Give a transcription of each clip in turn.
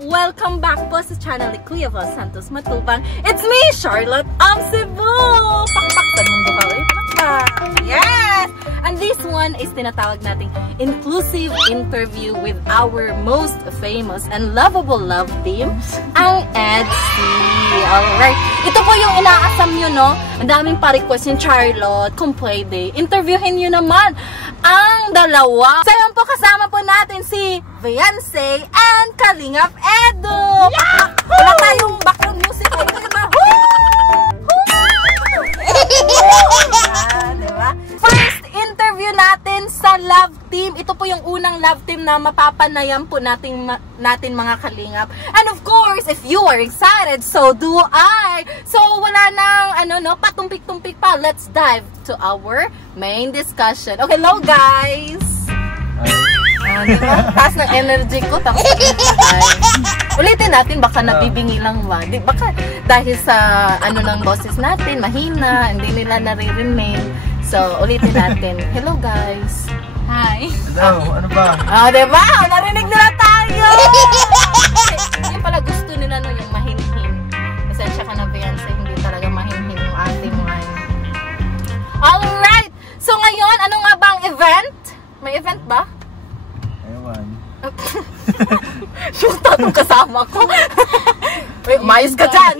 Welcome back po sa channel ni Kuya Val Santos Matubang. It's me, Charlotte of Cebu! Pakpak sa mundo ka. Yes! And this one is tinatawag nating inclusive interview with our most famous and lovable love team, ang EDC. Alright. Ito po yung inaasam nyo, no? Ang daming pa-request yung Charlotte. Kung pwede, interviewin nyo naman ang dalawa. So yun po, kasama po natin si Beyonce and Kalingap Edu. Yeah! Wala tayong background music. Diba? First interview natin sa love team. Ito po yung unang love team na mapapanayam po natin mga kalingap. And of course, if you are excited, so do I. So wala nang patumpik-tumpik pa. Let's dive to our main discussion. Okay, hello guys. Diba? Taas ng energy ko. Tapos ulitin natin, baka nabibingi lang ba? Baka dahil sa ng boses natin, mahina, hindi nila naririnig. So, ulitin natin. Hello guys. Hi. Hello, ano ba? Diba? Narinig nila tayo! Yung pala gusto nila yung mahinhin. Pasensya ka na, Beyonce, hindi talaga mahinhin yung ating line. Alright! So ngayon, ano nga ba ang event? May event ba? Ewan. Yung tatong kasama ko. Wait, umayos ka dyan.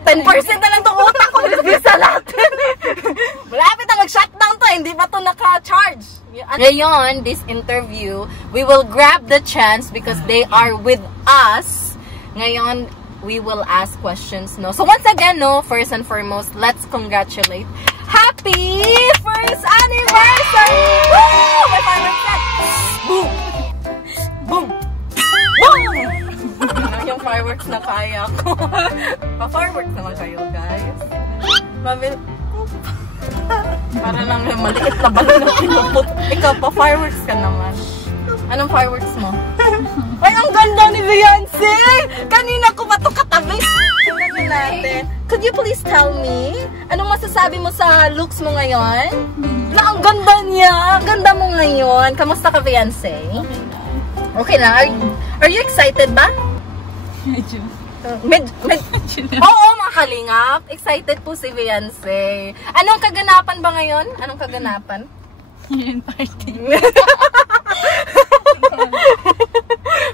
10% na lang itong utak ko. Bisa natin. Malapit na mag-shutdown to. Hindi ba ito naka-charge? Ngayon, this interview, we will grab the chance because they are with us. Ngayon, we will ask questions. No? So once again, first and foremost, let's congratulate. Happy first anniversary! Woo! May fireworks set. Boom! Boom! Boom! Yung fireworks na kaya ko. Pa-fireworks naman kayo, guys. Para lang yung maliit na balon na pinupot. Ikaw, pa-fireworks ka naman. Anong fireworks mo? Ay, ang ganda ni Beyonce! Kanina ko ba ito katabi? Tingnan natin. Could you please tell me, anong masasabi mo sa looks mo ngayon? Na ang ganda niya! Ang ganda mo ngayon. Kamusta ka, Beyonce? Okay na. Are you excited ba? Oo, mga kalingap. Excited po si Beyonce. Anong kaganapan ba ngayon? Anong kaganapan? Yan party.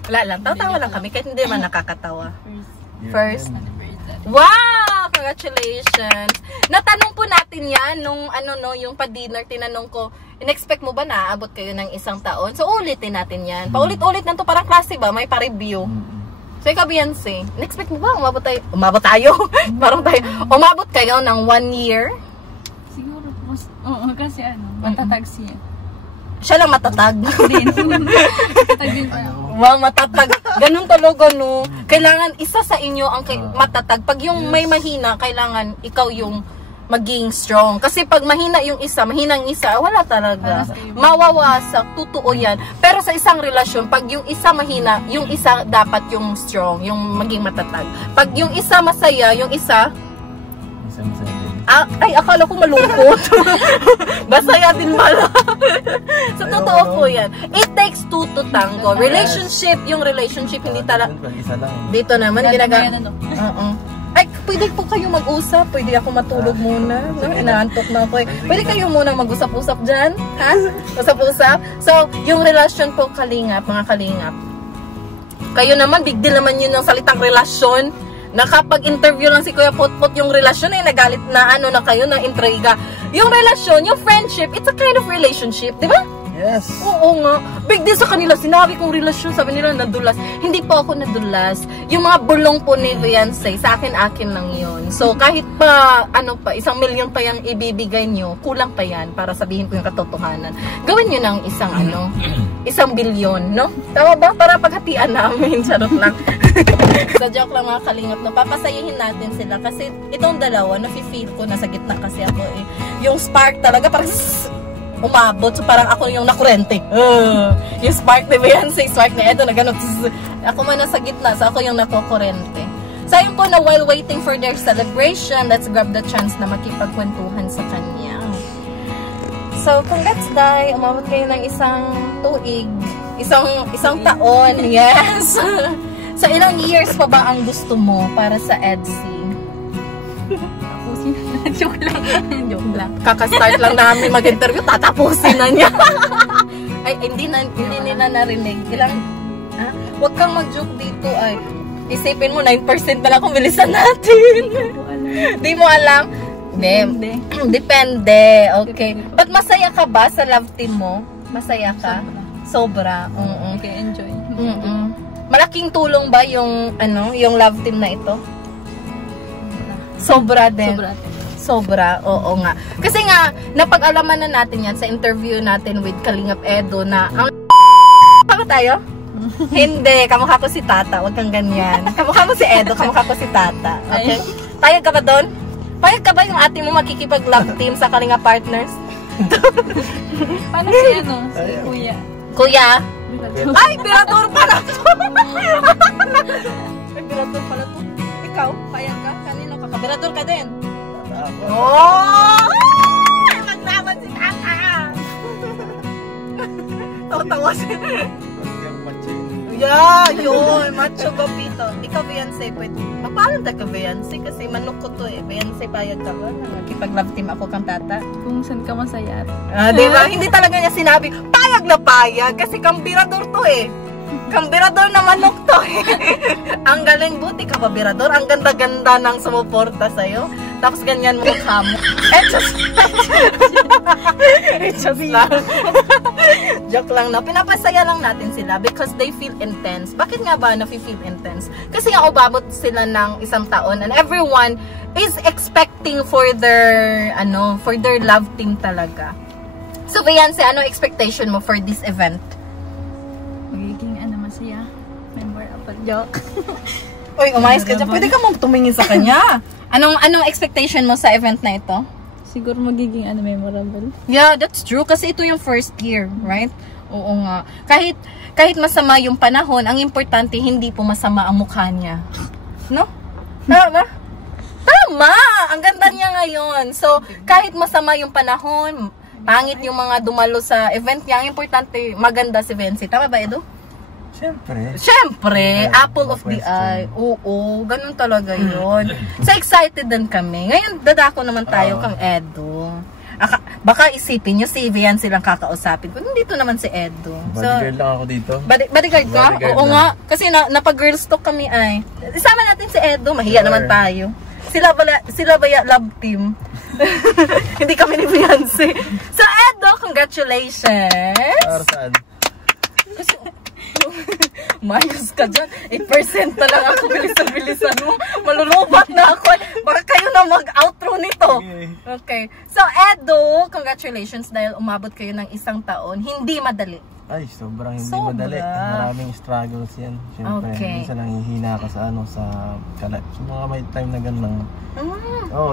Wala lang. Tawa lang kami. Kahit hindi man nakakatawa. First. Anniversary. Wow! Congratulations! Natanong po natin yan nung yung pa-dinner. Tinanong ko, in-expect mo ba na aabot kayo ng 1 taon? So, ulitin natin yan. Paulit-ulit na to parang klase ba? May pa-review. So, ikaw, Beyonce, in-expect mo ba? Umabot tayo? Parang tayo. Umabot kayo ng 1 year? Siguro po. Oo, kasi matatag siya. Siya lang matatag. Matatag din pa. Wow, matatag. Ganun talaga, no? Kailangan isa sa inyo ang matatag. Pag yung may mahina, kailangan ikaw yung maging strong. Kasi pag mahina yung isa, wala talaga. Mawawasak, totoo yan. Pero sa isang relasyon, pag yung isa mahina, yung isa dapat yung strong, yung maging matatag. Pag yung isa masaya, yung isa... Ay, akala ko malungkot. Masaya din pala. So, totoo po yan. It takes two to tango. Yung relationship, hindi talaga... Dito naman, Ay, pwede po kayo mag-usap. Pwede ako matulog muna. Inaantok na ako. Pwede kayo muna mag-usap-usap dyan. Ha? Usap-usap. So, yung relasyon po, kalingap, mga kalingap. Kayo naman, big deal naman yun ng salitang relasyon. Nakapag-interview lang si Kuya Putput yung relasyon ay nagalit na na kayo, na intriga. Yung relasyon, yung friendship, it's a kind of relationship, di ba? Yes. Oo nga. Big deal sa kanila. Sinabi kong relasyon. Sabi nila nadulas. Hindi po ako nadulas. Yung mga bulong po ni Beyonce, sa akin lang yun. So, kahit pa, 1 million pa yung ibibigay nyo, kulang pa yan para sabihin ko yung katotohanan. Gawin nyo ng 1 billion, no? Tama ba? Para paghatian namin. Charot lang. So, joke lang mga kalingap, no? Papasayahin natin sila. Kasi itong dalawa, nafe-feel ko, nasa gitna kasi ako eh. Yung spark talaga, parang umabot. So, parang ako yung nakurente. Yung spark ni Beyonce, spark ni Edo, na gano'n. Ako man nasa gitna, so ako yung nakukurente. So, yun po na while waiting for their celebration, let's grab the chance na makipagkwentuhan sa kanya. So, congrats, Day. Umabot kayo ng 1 tuig. Isang taon. Yes. Sa ilang years pa ba ang gusto mo para sa EDSI? Tapusin. Joke lang. Joke lang. Kakastart lang namin mag-interview, tatapusin na niya. Ay, hindi nila narinig. Ilang, huwag kang mag-joke dito ay. Isipin mo, 9% na lang kung bilisan natin. Di mo alam? Hindi. Depende. Okay. But masaya ka ba sa love team mo? Masaya ka? Sobra. Okay, enjoy. Malaking tulong ba yung love team na ito? Sobra din. Sobra, oo nga. Kasi nga, napag-alaman na natin yan sa interview natin with Kalingap Edo na ang pa tayo? Hindi, kamukha ko si Tata, wag kang ganyan. Kamukha mo si Edo, kamukha ko si Tata. Okay? Payag ka ba doon? Payag ka ba yung ate mo makikipag-love team sa Kalingap Partners? Paano si Si Kuya? Kuya? Ay, Birador pala to! Birador pala to. Ikaw, payag ka? Kanino ka? Birador ka din? Oh! Maglaban si Tata! Tawa-tawa siya. Yeah, yun. Macho Gopito. Ikaw, Beyonce, pwede. Paano ka, Beyonce? Kasi manok ko to eh. Beyonce, payag ka ba? Nakikipag-love team ako kang Tata. Kung saan ka masaya. Diba? Hindi talaga niya sinabi, payag na payag. Kasi kambirador to eh. Kambirador na manok to eh. Ang galing, buti ka pa, Birador. Ang ganda-ganda ng sumuporta sa'yo. Tapos ganyan mo mukha mo. Just lang. Joke lang na. Pinapasaya lang natin sila because they feel intense. Bakit nga ba na-feel intense? Kasi nga umabot sila ng isang taon and everyone is expecting for their love team talaga. So, Beyonce, ano expectation mo for this event? Magiging masaya. Memorable joke. Uy, umayos ka dyan. Pwede ka mong tumingin sa kanya. Anong expectation mo sa event na ito? Siguro magiging memorable. Yeah, that's true. Kasi ito yung first year, right? Oo nga. Kahit masama yung panahon, ang importante, hindi po masama ang mukha niya. No? Tama? Tama! Ang ganda niya ngayon. So, kahit masama yung panahon, pangit yung mga dumalo sa event niya, ang importante, maganda si Vency. Tama ba, Edo? Siyempre, apple of the eye. Oo, ganun talaga yun. So, excited din kami. Ngayon, dadako naman tayo kang Edo. Baka isipin nyo, si Vian silang kakausapin ko. Nandito naman si Edo. Bodyguard lang ako dito. Bodyguard ka? Oo nga. Kasi napag-girls talk kami ay. Isama natin si Edo. Mahiya naman tayo. Sila ba love team? Hindi kami ni Beyonce. So, Edo, congratulations! Para saan? Mayos ka dyan. 8% na lang ako. Bilisan mo. Malulubat na ako. Baka kayo na mag-outro nito. Okay. So, Edo, congratulations dahil umabot kayo ng isang taon. Hindi madali. Ay, sobrang hindi madali. Maraming struggles yan. Siyempre, minsan nanghihina ka sa mga may time na ganun.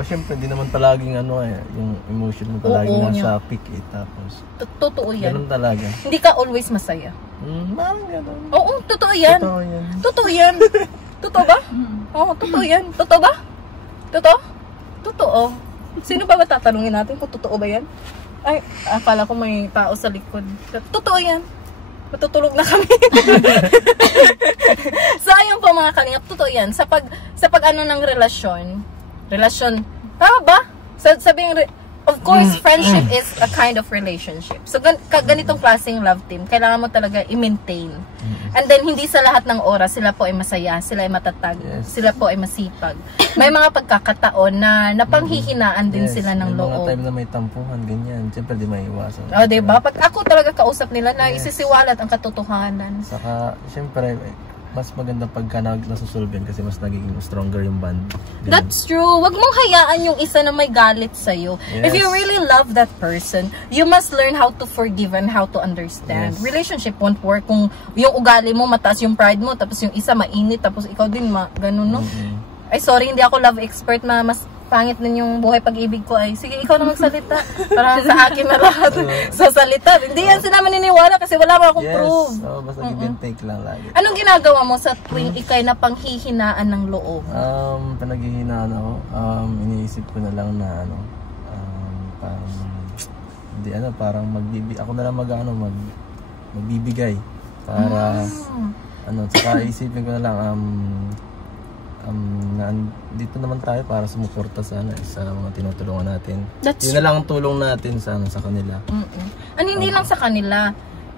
Siyempre, di naman palaging yung emotion mo palaging nasa peak eh. Tapos, totoo yan. Ganun talaga. Hindi ka always masaya. Parang ganun. Oo, totoo yan. Totoo yan. Totoo ba? Oo, totoo yan. Totoo ba? Totoo? Totoo. Sino ba tatanungin natin kung totoo ba yan? Ay, akala ko may tao sa likod. Totoo yan. Matutulog na kami. So, ayun po mga kalingap. Totoo yan. Sa pag ng relasyon, tama ba? Sabing, of course, friendship is a kind of relationship. So, ganitong klaseng love team, kailangan mo talaga i-maintain. And then, hindi sa lahat ng oras, sila po ay masaya, sila ay matatag, sila po ay masipag. May mga pagkakataon na napanghihinaan din sila ng loob. May mga time na may tampuhan, ganyan. Siyempre, di may iwasan. Diba? Pag ako talaga kausap nila na isisiwalat ang katotohanan. Saka, siyempre, mas maganda pagka nasusolven kasi mas nagiging stronger yung bond. That's true. Wag mong hayaan yung isa na may galit sa'yo. If you really love that person, you must learn how to forgive and how to understand. Relationship won't work kung yung ugali mo, mataas yung pride mo, tapos yung isa mainit, tapos ikaw din ganun, no? Ay, sorry, hindi ako love expert, mas pangit din yung buhay pag-ibig ko ay. Sige, ikaw na magsalita. Para sa akin na lahat. Sa salita. Hindi yan sila maniniwala kasi wala pa akong proof. Basta give and take lang lagi. Anong ginagawa mo sa tuwing ikay na panghihinaan ng loob? Panaghihinaan ako, iniisip ko na lang na parang ako na lang magbibigay para Saka isipin ko na lang, dito naman tayo para sumuporta sa mga tinutulungan natin. Yun na lang ang tulong natin sa kanila. Hindi lang sa kanila.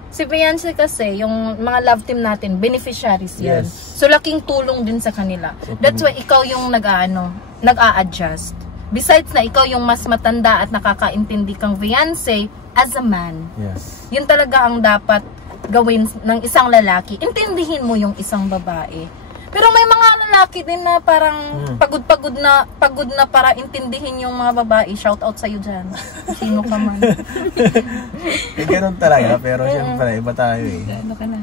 Si Beyonce kasi, yung mga love team natin, beneficiaries yan. Yes. So, laking tulong din sa kanila. That's why ikaw yung nag-a-adjust. Besides na ikaw yung mas matanda at nakakaintindi kang Beyonce as a man. Yes. Yun talaga ang dapat gawin ng isang lalaki. Intindihin mo yung isang babae. Pero may mga lalaki din na parang pagod na para intindihin yung mga babae. Shout out sa'yo dyan. Sino ka man. Ganun talaga, pero syempre, iba tayo eh. Ano ka na?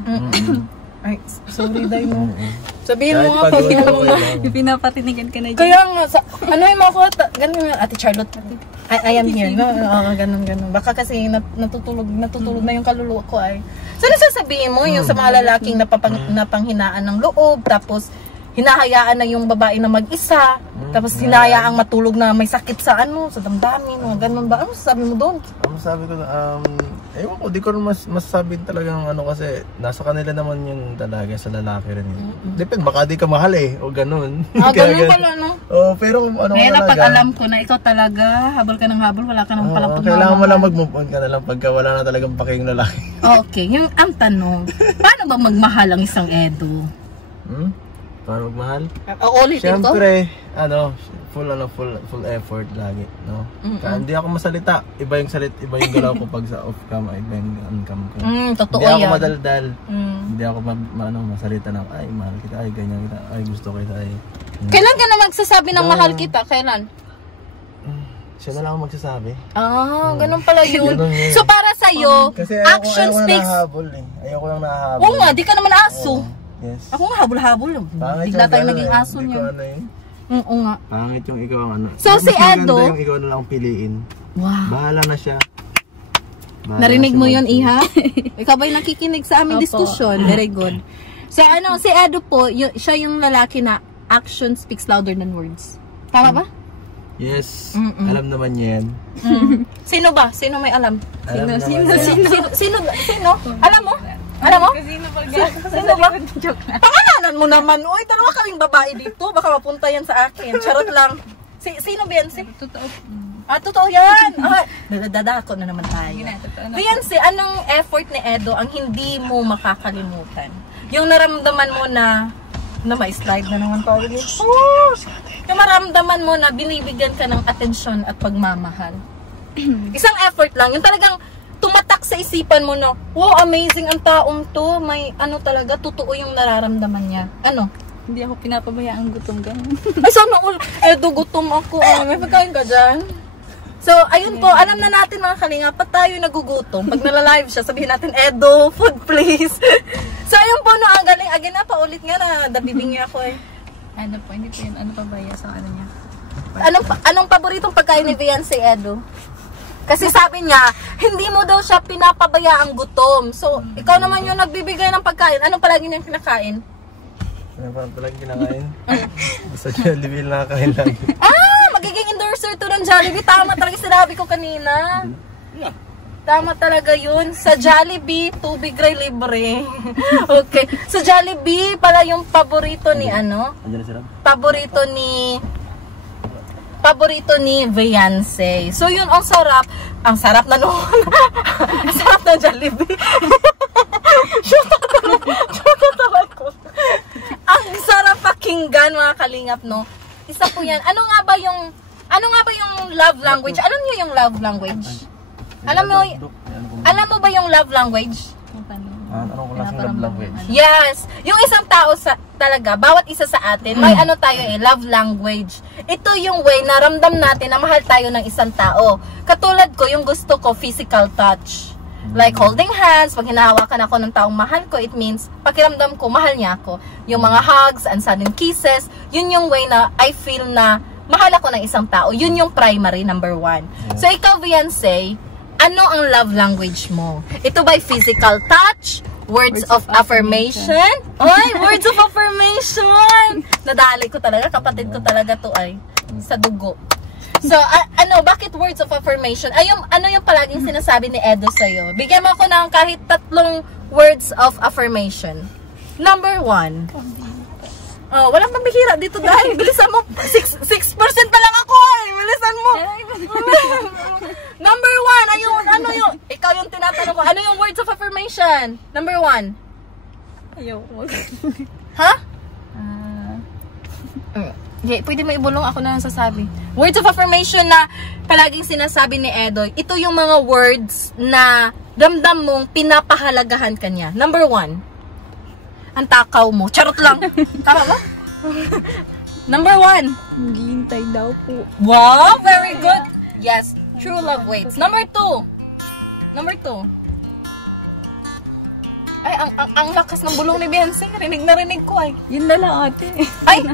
Ay, sorry dahil mo. Sabihin mo nga pag Yung pinapatinigan ka na dyan. Kaya nga, yung mga kuha, ganun nga, Ate Charlotte, I am here. No? Ganun. Baka kasi natutulog na yung kaluluwa ko ay. So, nasasabihin mo yung sa mga lalaking napanghinaan ng loob, tapos hinahayaan na yung babae na mag-isa, tapos hinahayaang matulog na may sakit sa damdamin, ganun ba? Ano sabi mo doon? Sabi ko na, ewan ko, di ko masasabi talagang kasi nasa kanila naman yung talaga sa lalaki rin. Depende, baka di ka mahal o ganun. Ganun pala, no? Pero ngayon na pag alam ko na ikaw talaga, habol ka ng habol, wala ka nang palang pagmamahal. Kailangan mo lang mag-move on ka na lang pagka wala na talagang pake yung lalaki. Okay, ang tanong, paano ba magmahal ang isang Edo? Paano magmahal? Ulitin ko? Siyempre, full effort lagi, no? Hindi ako masalita. Iba yung galaw ko pag sa off-cam, iba yung on-cam ko. Totoo hindi ako yan. madaldal. Hindi ako masalita ng, ay, mahal kita, ay, ganyan kita, ay, gusto kita, ay. Kailan ka na magsasabi ng mahal kita? Kailan? Siya na lang ako magsasabi. Ganun pala yun. So, para sa'yo, action speaks. Ayoko lang nahahabol. Oo nga, di ka naman aso. Yes. Ako nga, habol-habol. Bigla tayo naging aso niya. Oo nga. Pangit yung ikaw ang So, si Edo, yung ikaw na lang piliin. Wow. Bahala na siya. Narinig mo yun, Iha? Ikaw ba'y nakikinig sa aming diskusyon? Very good. So, si Edo po, siya yung lalaki na action speaks louder than words. Tama ba? Yes. Alam naman yan. Sino ba? Sino may alam? Sino? Alam mo? Alam mo? Sino ba? Joke na. Pangalanan mo naman. Uy, dalawa kaming babae dito. Baka mapunta yan sa akin. Charot lang. Sino Beyonce? Totoo. Totoo yan. Dadako na naman tayo. Beyonce, anong effort ni Edo ang hindi mo makakalimutan? Yung naramdaman mo na may slide na naman tayo dito. Yung maramdaman mo na binibigyan ka ng atensyon at pagmamahal. Isang effort lang. Yung talagang tumatak sa isipan mo na, wow, amazing ang taong to. May talaga, totoo yung nararamdaman niya. Ano? Hindi ako pinapabayaan gutom gano'n. Ay, sana all. Edo, gutom ako. May pagkain ka dyan? So, ayun po, alam na natin mga kalinga, pag tayo nagugutom, pag nalalive siya, sabihin natin, Edo, food please. So, ayun po, no, ang galing. Again na, paulit nga na, dabibingi ako eh. Ano po, hindi po yun, pabaya sa niya. Anong paboritong pagkain ni Beyonce, Edo? Kasi sabi niya, hindi mo daw siya pinapabayaang gutom. So, ikaw naman yung nagbibigay ng pagkain. Anong palagi niyang kinakain? Ano pa talagang kinakain? Basta Jollibee na nakakain lagi. Magiging endorser to ng Jollibee. Tama talaga sinabi ko kanina. Tama talaga yun. Sa Jollibee, tubig ray libre. Okay. Sa Jollibee, pala yung paborito ni paborito ni Beyonce. So yun, ang sarap. Ang sarap na noon. Ang sarap na Jollibee. Ang sarap pakinggan, mga kalingap, no? Isa po yan. Ano nga ba yung love language? Alam niyo yung love language? Alam mo ba yung love language? Anong klaseng love language? Yes. Yung isang tao talaga, bawat isa sa atin, may tayo love language. Ito yung way na ramdam natin na mahal tayo ng isang tao. Katulad ko, yung gusto ko, physical touch. Like holding hands, pag hinahawakan ako ng taong mahal ko, it means, pakiramdam ko, mahal niya ako. Yung mga hugs and sudden kisses, yun yung way na I feel na mahal ako ng isang tao. Yun yung primary, number 1. So ikaw, Beyonce, ano ang love language mo? Ito ba'y physical touch? Words of affirmation? Oy, words of affirmation! Nadali ko talaga, kapatid ko talaga to ay sa dugo. So, bakit words of affirmation? Ano yung palaging sinasabi ni Edo sa'yo? Bigyan mo ako ng kahit 3 words of affirmation. Number 1. Oh, walang pambihira dito dahil. Bilisan mo. 6% na lang ako eh. Bilisan mo. Number 1. Ano yung, ikaw yung tinatanong ko. Ano yung words of affirmation? Number 1. Ayaw. Ha? Okay, pwede mo ibulong, ako na lang sasabi. Words of affirmation na palaging sinasabi ni Edoy. Ito yung mga words na ramdam mong pinapahalagahan ka niya. Number 1. Ang takaw mo. Charot lang. Tama ba? Number 1. Maghihintay daw po. Wow, very good. Yes, true love waits. Number 2. Number 2. Ay, ang lakas ng bulong ni Beyonce. Rinig na rinig ko ay. Yun na lang ate. Ay,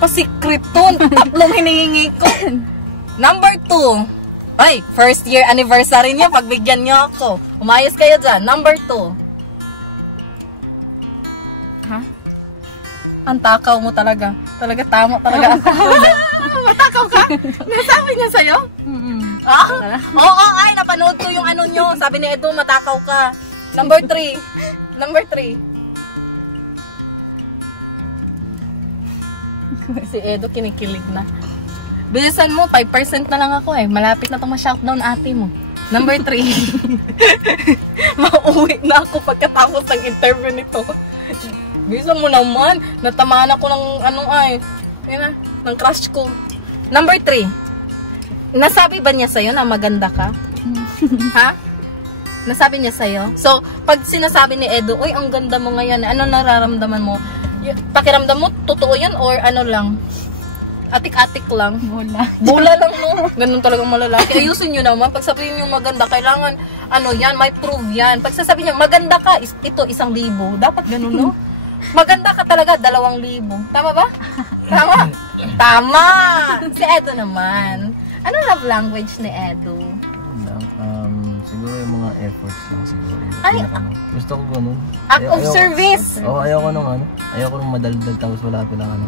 pa-secret to. 3 hinihingi ko. Number 2. Ay, first year anniversary niya. Pagbigyan niyo ako. Umayos kayo dyan. Number 2. Ha? Ang takaw mo talaga. Talaga tama talaga ako. Matakaw ka? Nasabi niya sa'yo? Ah? Oo, ay, napanood ko yung ano nyo. Sabi ni Edo, matakaw ka. Number 3. Number 3. Si Edo kinikilig na. Bilisan mo, 5% na lang ako eh. Malapit na itong ma-shoutdown ate mo. Number 3. Mauwi na ako pagkatapos ng interview nito. Bilisan mo naman. Natamaan ako ng ng crush ko. Number 3. Nasabi ba niya sa'yo na maganda ka? Ha? Nasabi niya sa'yo? So, pag sinasabi ni Edo, uy, ang ganda mo ngayon, ano nararamdaman mo? Pakiramdam mo, totoo yan or ano lang? Atik-atik lang? Bola. Bola lang, no? Ganun talagang malalaki. Ayusin nyo naman. Pag sabihin nyo maganda, kailangan, yan, may prove yan. Pag sasabihin nyo, maganda ka, ito, 1,000. Dapat ganun, no? Maganda ka talaga, 2,000. Tama ba? Tama? Tama! Si Edo naman. Ano love language ni Edo? Siguro yung mga efforts lang siguro. Ay, gusto ko ganun. Act of service! Oo, ayaw ko nung madaldal tapos wala walang...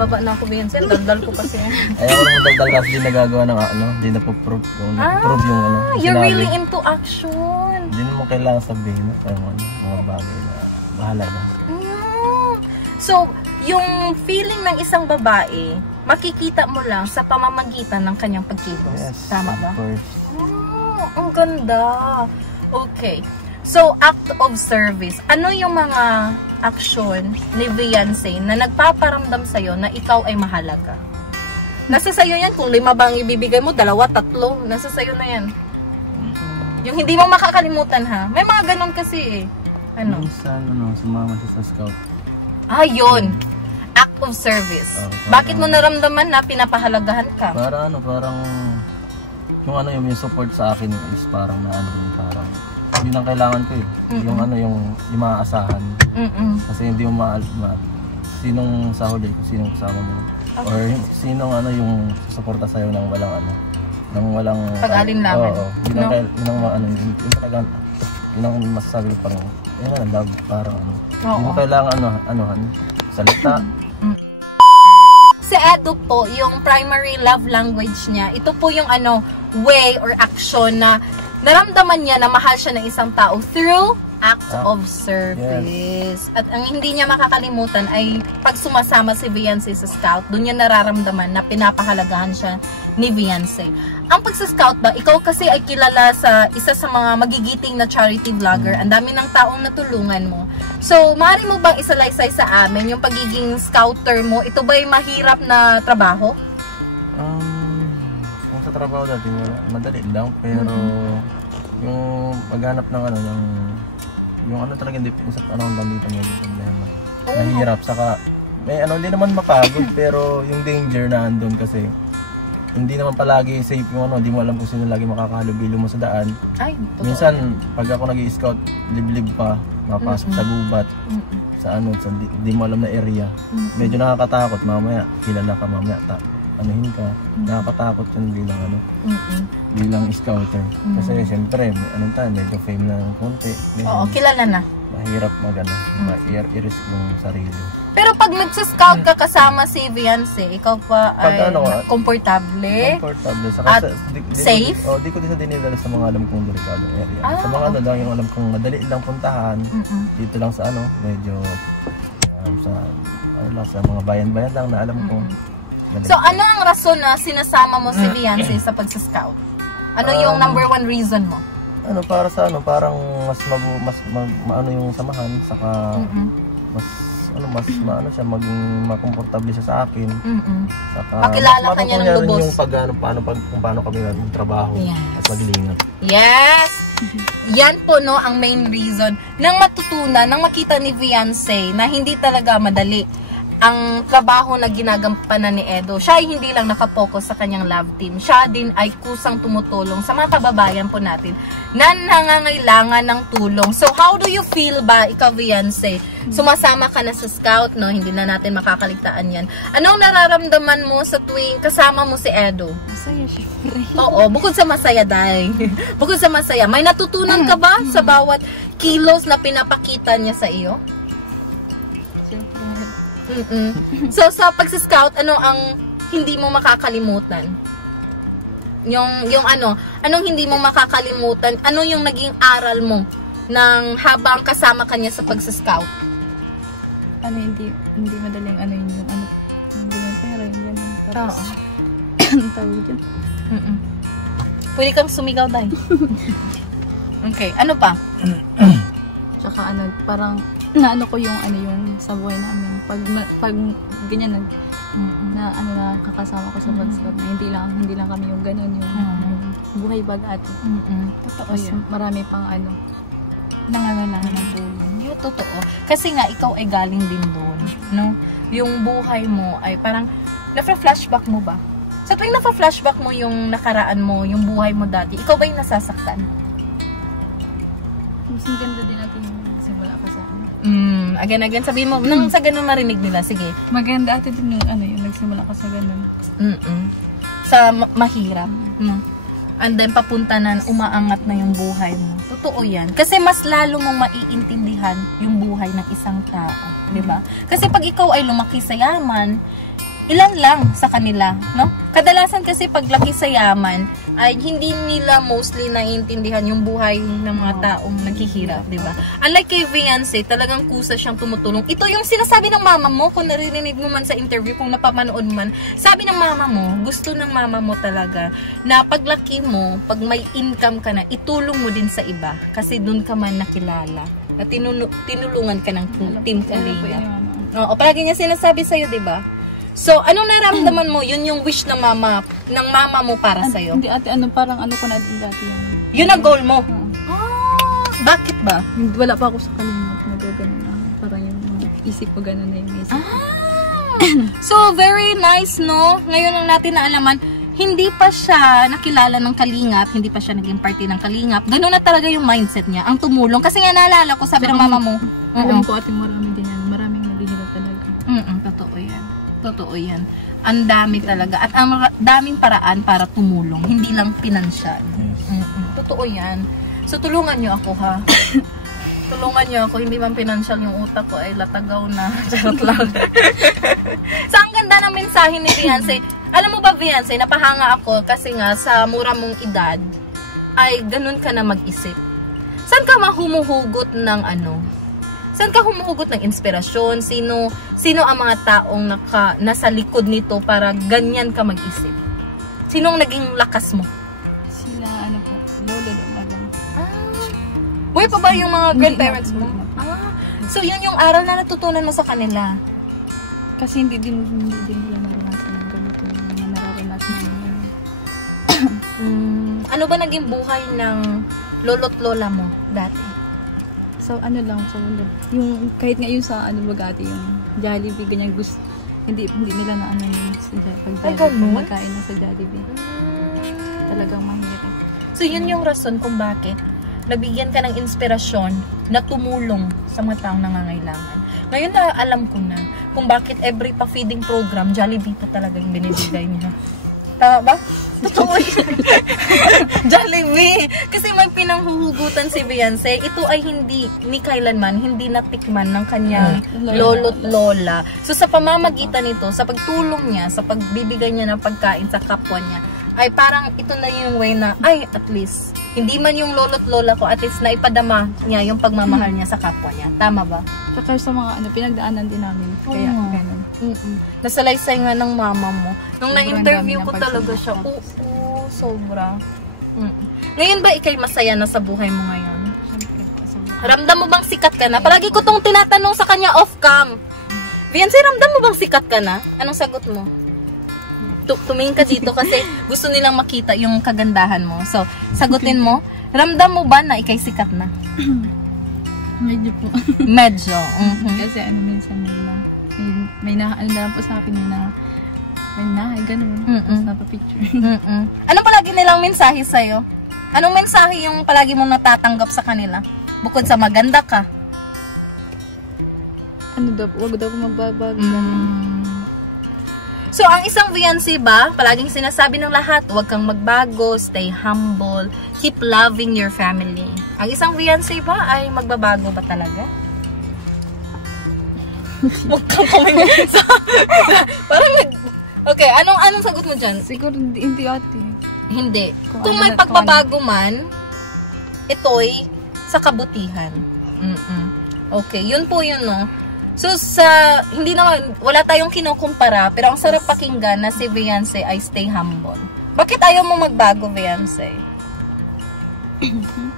Baba na ako, Vincent. Daldal ko kasi. Ayaw ko nung madaldal tapos di nagagawa ng di napoprove yung you're really into action. Hindi naman kailangan sabihin mga bagay na mahalaga. So, yung feeling ng isang babae, makikita mo lang sa pamamagitan ng kanyang pagkilos. Yes, tama ba? Of course. Ang ganda. Okay. So, act of service. Ano yung mga aksyon ni Beyonce na nagpaparamdam sa'yo na ikaw ay mahalaga? Nasa sa'yo yan. Kung 5 ba ang ibibigay mo, 2, 3. Nasa sa'yo na yan. Yung hindi mo makakalimutan, ha? May mga ganun kasi eh. Minsan, sumama siya sa scout. Yun. Act of service. Bakit mo naramdaman na pinapahalagahan ka? Parang yung support sa akin is parang parang yun ang kailangan ko eh. Yung maaasahan. Kasi hindi mo sinong sa huli, kung sinong kasama mo. Okay. Or sinong yung susuporta sa'yo ng walang pag-alinlangan. Yun ang masasabi ko parang, love, parang hindi mo kailangan salita. Si Edo po, yung primary love language niya, ito po yung way or action na naramdaman niya na mahal siya ng isang tao through act of service. Yes. At ang hindi niya makakalimutan ay pag sumasama si Beyonce sa scout, doon niya nararamdaman na pinapahalagahan siya ni Beyonce. Ang pagsa-scout ba, ikaw kasi ay kilala sa isa sa mga magigiting na charity vlogger. Ang dami ng taong natulungan mo. So, maaari mo bang isalaysay sa amin yung pagiging scouter mo? Ito ba'y mahirap na trabaho? Kung sa trabaho dati, madali lang. Pero, yung maghanap ng yung talaga hindi sa panahon dito may problema. Mahirap. Saka, hindi naman mapagod. Pero, yung danger na andun kasi, hindi naman palagi safe yung hindi mo alam kung sino lagi makakahalubilo mo sa daan. Ay, totoo. Minsan, pag ako nag-i-scout, liblib pa, mapasok sa gubat, sa hindi mo alam na area. Medyo nakakatakot, mamaya, kilala ka, mamaya, anuhin ka. Nakakatakot yun bilang scouter. Kasi siyempre, medyo fame na ng konti. Oo, kilala na. mahirap i-risk yung sarili. Pero pag nagsa-scout ka kasama si Viance, ikaw pa ay komportable at safe? Di ko din sa dinidala sa mga alam kong delikadong area. Sa mga lang yung alam kong madali lang puntahan, dito lang sa medyo sa mga bayan-bayan lang na alam ko. So ano ang rason na sinasama mo si Viance sa pagsa-scout? Ano yung number 1 reason mo? Para sa parang mas maano yung samahan, saka mas maano siya, maging makomportable siya sa akin. Saka makilala ka niya ng lubos. Yung kung paano kami magtrabaho at maglingap. Yes! Yan po ang main reason nang matutunan, nang makita ni Viance na hindi talaga madali ang trabaho na ginagampanan ni Edo. Siya ay hindi lang nakapokus sa kanyang love team. Siya din ay kusang tumutulong sa mga kababayan po natin na nangangailangan ng tulong. So, how do you feel ba, ikaw, Viance? Sumasama ka na sa scout, no? Hindi na natin makakaligtaan yan. Anong nararamdaman mo sa tuwing kasama mo si Edo? Masaya, syempre. Oo, bukod sa masaya, dahil. Bukod sa masaya, may natutunan ka ba sa bawat kilos na pinapakita niya sa iyo? Syempre. So, sa pagsa-scout, ano ang hindi mo makakalimutan? Anong hindi mo makakalimutan? Ano yung naging aral mo nang habang kasama kanya sa pagsa-scout? Hindi madaling hindi mo pera, yung gano'n. Oo. Ang tawag dyan. Pwede kang sumigaw, dahil. Okay, ano pa? Tsaka parang naano ko yung yung sa buhay namin pag ganyan nakakasama ko sa pag-scout na hindi lang kami yung gano'n yung buhay bag-ate. Totoo mas yun. marami pang nangangailangan ng tulong. Yung totoo. Kasi nga ikaw ay galing din doon, no? Yung buhay mo ay parang na-flashback mo ba? Sa tuwing na-flashback mo yung nakaraan mo, yung buhay mo dati, ikaw ba yung nasasaktan? Mas maganda din natin yung simula pa sa akin. Again, sabihin mo, nang sa ganun marinig nila, sige. Maganda ate din yung yung nagsimula ka sa ganun. Sa mahirap. And then papunta na, umaangat na yung buhay mo. Totoo yan. Kasi mas lalo mong maiintindihan yung buhay ng isang tao. Diba? Kasi pag ikaw ay lumaki sa yaman, ilan lang sa kanila, no? Kadalasan kasi paglaki sa yaman, ay hindi nila mostly naiintindihan yung buhay ng mga taong naghihirap, di ba? Unlike kay Viance, talagang kusa siyang tumutulong. Ito yung sinasabi ng mama mo, kung naririnig mo man sa interview, kung napapanood man, sabi ng mama mo, gusto ng mama mo talaga na paglaki mo, pag may income ka na, itulong mo din sa iba. Kasi dun ka man nakilala. Na tinulungan ka ng Team Kalinga. Oo, palagi niya sinasabi sa'yo, di ba? So, anong naramdaman mo? Yun yung wish ng mama mo para sa'yo? Hindi ate, parang ko na din dati yun. Yun ang goal mo? Bakit ba? Wala pa ako sa kalimot na gano'n na. Parang yung isip ko gano'n na yung isip ko. So, very nice, no? Ngayon lang natin naalaman, hindi pa siya nakilala ng Kalingap, hindi pa siya naging party ng Kalingap. Gano'n na talaga yung mindset niya, ang tumulong. Kasi nga naalala ko, sabi ng mama mo. Alam ko ate, marami din yan. Maraming naghihirap talaga. Totoo yan. Totoo yan. Ang dami talaga. At ang daming paraan para tumulong. Hindi lang pinansyal. Totoo yan. So, tulungan nyo ako, ha? Tulungan nyo ako. Hindi man pinansyal yung utak ko ay latagaw na. Charot lang. So, ang ganda ng mensahe ni Viance. Alam mo ba, Viance, napahanga ako kasi nga sa mura mong edad ay ganun ka na mag-isip. Saan ka mahumuhugot ng Saan ka humuhugot ng inspirasyon? Sino ang mga taong nasa likod nito para ganyan ka mag-isip? Sino ang naging lakas mo? Sila, po, lolo, magang. Buhay pa ba yung mga grandparents mo? So yun yung aral na natutunan mo sa kanila? Kasi hindi din nila naranasan ng ganito yung nararanasan nila. Ano ba naging buhay ng lolo't lola mo dati? So, lang, yung, kahit nga yung sa, bagati, yung Jollibee, ganyan, hindi nila na yung sa Jollibee, magkain na sa Jollibee. Talagang mahirap. So, yun yung rason kung bakit nabigyan ka ng inspirasyon na tumulong sa mga taong nangangailangan. Ngayon na alam ko na kung bakit every pa-feeding program, Jollibee pa talaga yung binibigay niya. Tama ba? Totoo. Jollibee. Kasi may pinanghuhugutan si Beyonce. Ito ay hindi, ni kailanman, hindi natikman ng kanyang lolo't lola. So sa pamamagitan nito, sa pagtulong niya, sa pagbibigay niya ng pagkain sa kapwa niya, ay parang ito na yung way na, ay at least, hindi man yung lolo't lola ko, at least naipadama niya yung pagmamahal niya sa kapwa niya. Tama ba? Saka sa mga pinagdaanan din namin. Kaya ganun. Nasalaysay nga ng mama mo. Nung Sobrang na-interview dami ko ng talaga siya. pagsusuporta. Oo, sobra. Ngayon ba ikay masaya na sa buhay mo ngayon? Siyempre. Ramdam mo bang sikat ka na? Palagi ko tong tinatanong sa kanya off-cam. Beyonce, ramdam mo bang sikat ka na? Anong sagot mo? Tumingin ka dito kasi gusto nilang makita yung kagandahan mo. So, sagutin mo, ramdam mo ba na ikay sikat na? Medyo po. Medyo. Kasi minsan may na lang po sa akin na ganun. Tapos napapicture. Ano palagi nilang mensahe sa'yo? Anong mensahe yung palagi mo natatanggap sa kanila? Bukod sa maganda ka. Wag daw po magbabago. So, ang isang Beyonce ba, palaging sinasabi ng lahat, huwag kang magbago, stay humble, keep loving your family. Ang isang Beyonce ba ay magbabago ba talaga? Huwag kang kumingin. Parang okay, anong sagot mo dyan? Siguro hindi ate. Hindi. Kung may pagbabago man, ito'y sa kabutihan. Okay, yun po yun, no? So, hindi naman, wala tayong kinukumpara, pero ang sarap pakinggan na si Beyonce ay stay humble. Bakit ayaw mo magbago, Beyonce?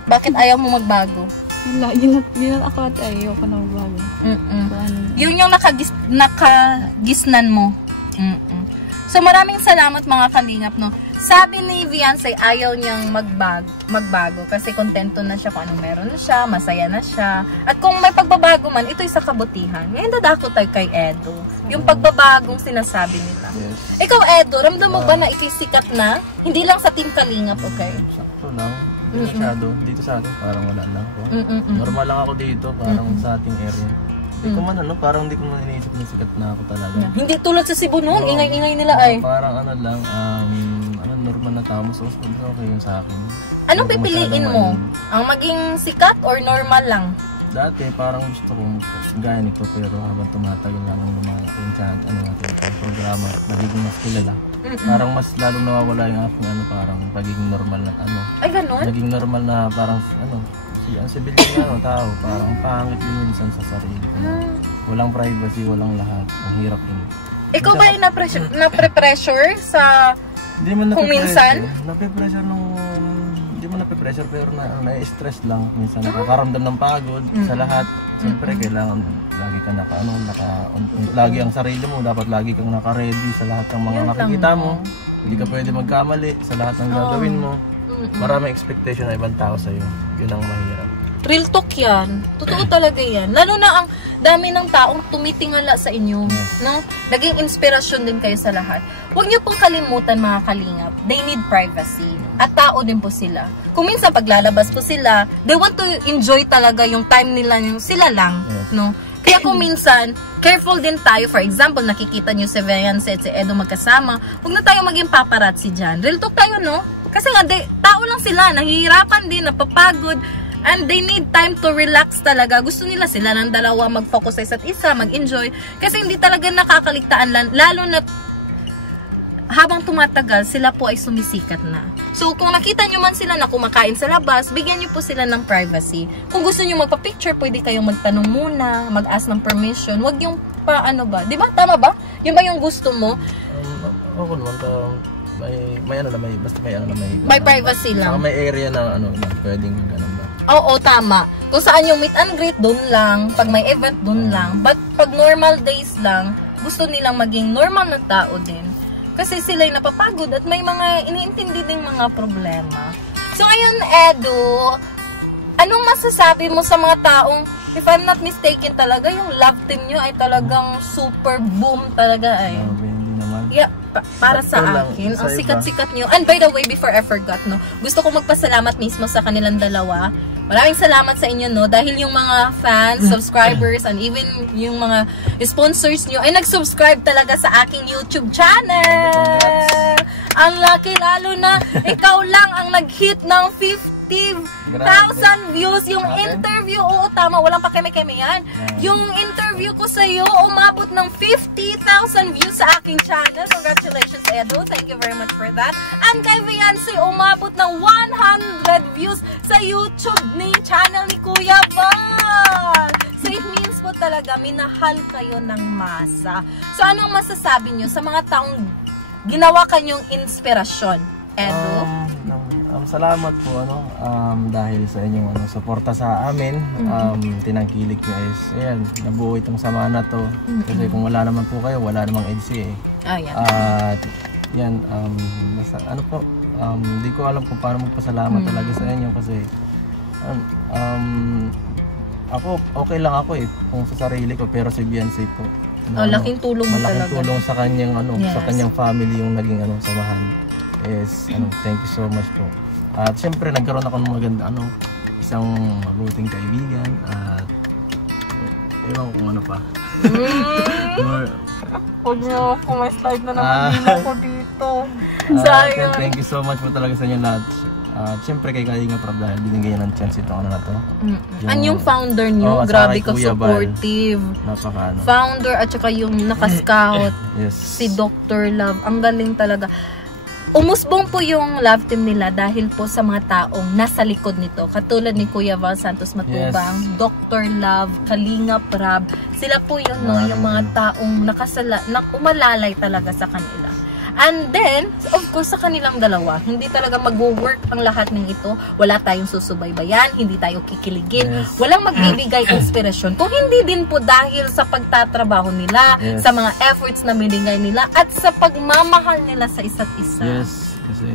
Bakit ayaw mo magbago? Yun na ako ate, ayaw ko na magbago. Yun yung nakagisnan mo. So, maraming salamat mga kalingap, no? Sabi ni Beyonce, ayaw niyang magbago kasi kontento na siya kung anong meron na siya, masaya na siya. At kung may pagbabago man, ito'y sa kabutihan. Ngayon dadako tayo kay Edo. Yung pagbabagong sinasabi nila. Yes. Ikaw, Edo, ramdam mo ba na ikisikat na? Hindi lang sa Team Kalingap, okay? Sakto lang. Hindi masyado. Dito sa atin, parang wala lang ako. Normal lang ako dito, parang sa ating area. Hindi ko man parang hindi ko man iniisip na sikat na ako talaga. Hindi tulad sa Cebu noon, ingay-ingay nila ay. Parang lang, normal na tao. So, okay yun sa akin. Anong pipiliin mo? Ang maging sikat or normal lang? Dati, parang gusto ko gaya nito, pero habang tumatagal lang ang natin programa, nagiging mas kilala. Parang mas lalong nawawala yung aking parang pagiging normal na Ay, ganun? Naging normal na parang ang civilian tao, parang pangit din minsan sa sarili. Walang privacy, walang lahat. Ang hirap din. Ikaw ba yung na-pressure sa Hindi man kung minsan? Nape-pressure hindi mo nape-pressure pero na-stress lang. Minsan nakakaramdam ng pagod sa lahat. Siyempre kailangan lagi ka lagi ang sarili mo, dapat lagi kang naka-ready sa lahat ng mga nakikita mo. Hindi ka pwede magkamali sa lahat ng gagawin mo. Maraming expectation ng ibang tao sa'yo. Yun ang mahirap. Real talk yan. Totoo talaga yan. Lalo na ang dami ng taong tumitingala sa inyo. No? Naging inspirasyon din kayo sa lahat. Huwag niyo pong kalimutan mga kalingap. They need privacy. At tao din po sila. Kung minsan paglalabas po sila, they want to enjoy talaga yung time nila, yung sila lang. No? Kaya kung minsan, careful din tayo. For example, nakikita niyo si Beyonce at si Edo magkasama. Huwag na tayo maging paparazzi dyan. Real talk tayo, no? Kasi nga, tao lang sila. Nahihirapan din, napapagod. And they need time to relax talaga. Gusto nila sila ng dalawa mag-focus sa isa't isa, mag-enjoy. Kasi hindi talaga nakakaligtaan, lalo na habang tumatagal, sila po ay sumisikat na. So, kung nakita nyo man sila na kumakain sa labas, bigyan nyo po sila ng privacy. Kung gusto nyo magpa-picture, pwede kayong magtanong muna, mag-ask ng permission. Huwag yung ba? Di ba? Tama ba? Yun ba yung gusto mo? Oo naman, may privacy lang. Saka may area na pwedeng ganun ba? Oo, tama. Kung saan yung meet and greet, doon lang. Pag may event, doon lang. But pag normal days lang, gusto nilang maging normal na tao din. Kasi sila'y napapagod at may mga iniintindi ding mga problema. So ngayon, Edo, anong masasabi mo sa mga taong, if I'm not mistaken talaga, yung love team nyo ay talagang super boom talaga ay. Yeah, para sa akin, ang sikat-sikat nyo. And by the way, before I forgot, no, gusto ko magpasalamat mismo sa kanilang dalawa. Maraming salamat sa inyo, no, dahil yung mga fans, subscribers, and even yung mga sponsors nyo ay nag-subscribe talaga sa aking YouTube channel. Ang laki, lalo na ikaw lang ang nag-hit ng 50,000 views. Yung interview, oo tama, walang pakeme-keme yan. Yung interview ko sa'yo, umabot ng 50,000 views sa aking channel. Congratulations, Edo. Thank you very much for that. And kay Viancy, umabot ng 100 views sa YouTube ni channel ni Kuya Val. So it means po talaga, minahal kayo ng masa. So anong masasabi nyo sa mga taong ginawa kanyong inspirasyon, Edo? Salamat po dahil sa inyong suporta sa amin. Tinangkilik niyo is ayan, nabuo itong sama na to. Kasi kung wala naman po kayo, wala namang EDC eh. At yan, hindi ko alam kung paano magpasalamat talaga sa inyo kasi ako, okay lang ako eh kung sa sarili ko, pero si Viancy po. Laking tulong mo talaga. Malaking tulong sa kanyang sa kanyang family yung naging samahan. Yes, thank you so much po. At syempre nagkaroon ako ng maganda isang mabuting kaibigan at ewan kung ano pa. Huwag niyo kung may slide na naman ako dito. Thank you so much po talaga sa inyo lahat. Syempre kay Kalinga Prab dahil binigyan niya ng chance itong na to. Yung founder niyo, grabe ka supportive. Napaka Founder at saka yung naka-scout. Yes. Si Dr. Love. Ang galing talaga. Umusbong po yung love team nila dahil po sa mga taong nasa likod nito. Katulad ni Kuya Val Santos Matubang, Dr. Love, Kalinga Prab. Sila po yun, yung mga taong umalalay talaga sa kanila. And then, of course, sa kanilang dalawa, hindi talaga mag-work ang lahat ng ito. Wala tayong susubaybayan, hindi tayo kikiligin, walang magbibigay inspirasyon. Kung hindi din po dahil sa pagtatrabaho nila, sa mga efforts na binigay nila, at sa pagmamahal nila sa isa't isa. Yes, kasi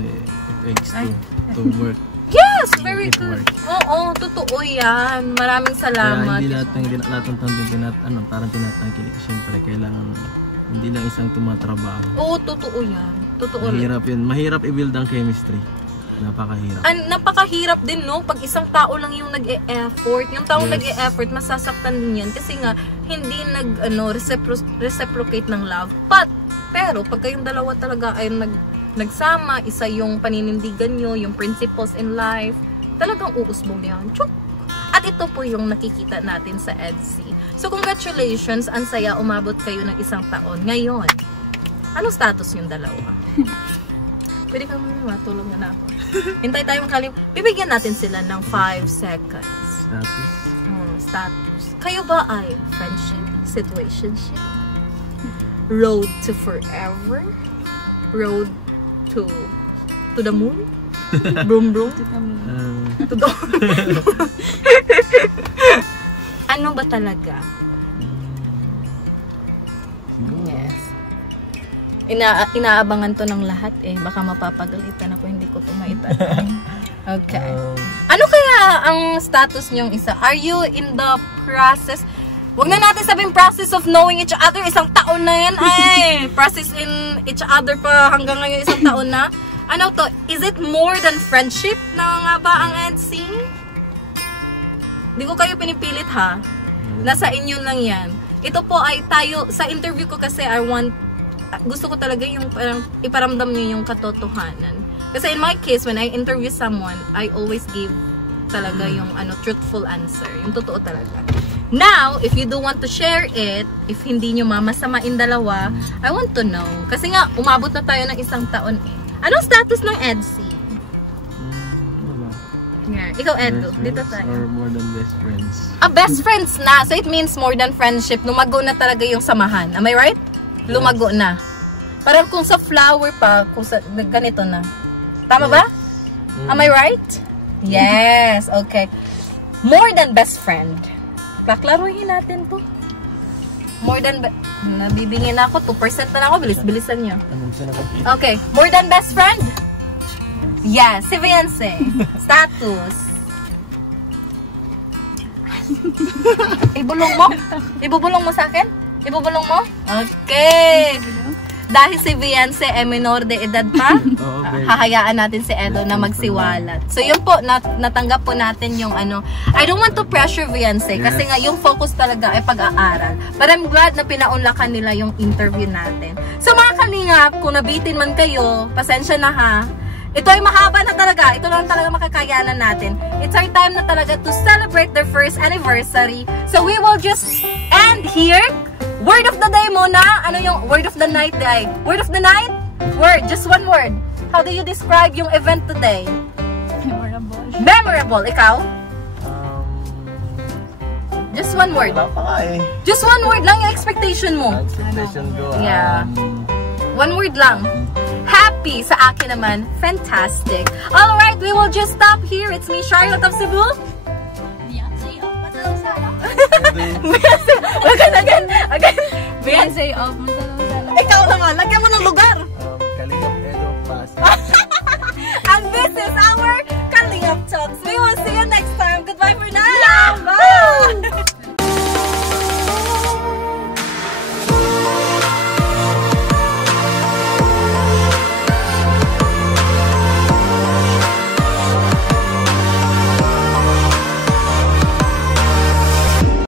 it takes to work. Yes, very good. Oo, totoo yan. Maraming salamat. Kaya hindi lahat ng taon parang tinatangkilik. Siyempre, kailangan hindi lang isang tumatrabaho. Oo, totoo yan. Totoo. Mahirap yun. Mahirap i-build ang chemistry. Napakahirap. Napakahirap din, no? Pag isang tao lang yung nag-e-effort. Yung taong nag-e-effort, masasaktan din yan. Kasi nga, hindi reciprocate ng love. Pero, pag kayong dalawa talaga ay nagsama, isa yung paninindigan nyo, yung principles in life, talagang uusbong yan. Chuk! At ito po yung nakikita natin sa EDC. So, congratulations. Ang saya, umabot kayo ng isang taon. Ngayon, anong status yung dalawa? Pwede kang matulog na ako. Hintay tayo makalim. Bibigyan natin sila ng 5 seconds. Status. Kayo ba ay friendship? Situationship? Road to forever? Road to the moon? Broom broom? To the ano ba talaga? Yes. Inaabangan to ng lahat eh. Baka mapapagalitan ako, hindi ko tumaitan. Okay. Ano kaya ang status niyong isa? Are you in the process? Huwag na natin sabihin process of knowing each other. Isang taon na yan ay. Process in each other pa hanggang ngayon isang taon na. Ano to? Is it more than friendship na nga ba ang EDC? Di ko kayo pinipilit ha. Nasa inyo lang yan. Ito po ay tayo, sa interview ko kasi gusto ko talaga yung parang iparamdam niyo yung katotohanan. Kasi in my case, when I interview someone, I always give talaga yung truthful answer. Yung totoo talaga. Now, if you do want to share it, if hindi nyo mamasamain dalawa, I want to know. Kasi nga, umabot na tayo ng isang taon eh. Anong status ng EDC? Yeah. Ikaw, Edo, dito tayo. Or more than best friends? Best friends na. So, it means more than friendship. Lumago na talaga yung samahan. Am I right? Lumago na. Parang kung sa flower pa, kung sa ganito na. Tama ba? Am I right? Yes. Okay. More than best friend. Kaklaruhin natin to. More than... Nabibingin ako. 2% na ako. Bilis-bilisan nyo. Okay. More than best friend? Yes. Si Viancy. Status. Ibulong mo? Ibubulong mo sa akin? Ibubulong mo? Okay. dahil si Beyonce minor de edad pa, very. hahayaan natin si Edo na magsiwalat. So yun po, natanggap po natin yung ano, I don't want to pressure Beyonce kasi nga yung focus talaga ay pag-aaral. But I'm glad na pinaunlakan nila yung interview natin. So mga kalingap, kung nabitin man kayo, pasensya na ha. Ito ay mahaba na talaga. Ito lang talaga makakayanan natin. It's our time na talaga to celebrate their first anniversary. So we will just end here. Word of the day muna. Ano yung word of the night day? Word of the night? Word. Just one word. How do you describe yung event today? Memorable. Memorable. Ikaw? Just one word. Wala pa nga eh. Just one word lang yung expectation mo. Expectation ko. Yeah. One word lang. Happy. Sa akin naman, fantastic. Alright, we will just stop here. It's me, Charlotte of Cebu. Beyonce of Masalusala. Again. Beyonce of Masalusala. Ikaw naman, lagyan mo ng lugar.